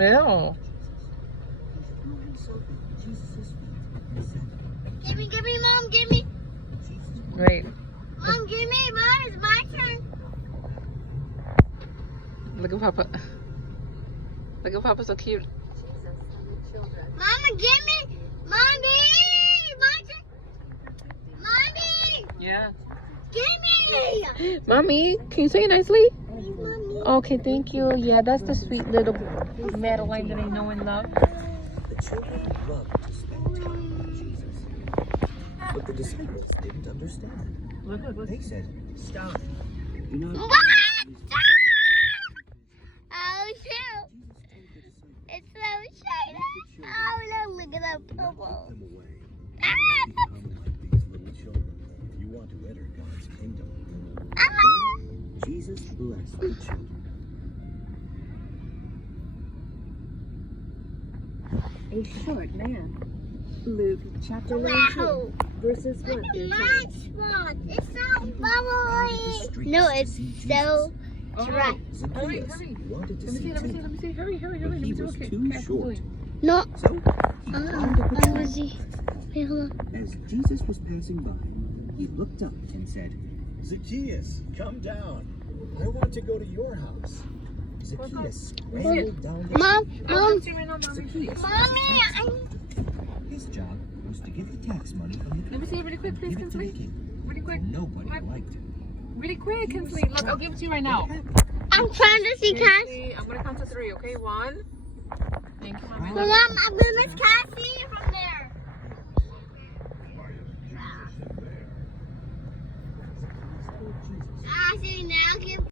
Ew. Give me, Mom, give me. Wait. Mom, give me, Mom, it's my turn. Look at Papa. Look at Papa, so cute. Mama, give me. Mommy, my turn. Mommy, Yeah. give me. Mommy, can you say it nicely? Please, Mommy. Okay, thank you. Yeah, that's the sweet little Madeline that I know and love. The children loved to spend time with Jesus. But the disciples didn't understand. Look. They said, "Stop. You're not What? Oh, shoot. It's so shiny. Oh, no, look at that purple. them away. Ah! Become like these little children if you want to enter God's kingdom." Ah! Jesus blessed the children. A short man. Luke chapter Wow. 19, verses 1 Look through at 10. my spot. It's so bubbly. No, it's so dry. Hurry. Zacchaeus wanted to Let me see see. too, Hurry. but Let he me see. was Okay. too Okay, short. No. So he climbed a I tree. was Wait, hold on. As Jesus was passing by, he looked up and said, Zacchaeus, come down. I want to go to your house. Zacchaeus What's scrambled down the Mom, tree. Mom, Zacchaeus, Mommy, his job was to give the tax money from the Let me see it really quick, please, give it to the Kinsley. king. Really quick. Nobody What? liked it. Really quick, Kinsley. Look, I'll give it to you right now. I'm trying to see Cassie. Kinsley, I'm gonna count to 3, okay? 1. Thank you, Mommy. Mom, I'm gonna miss Cassie from there. Cassie, now.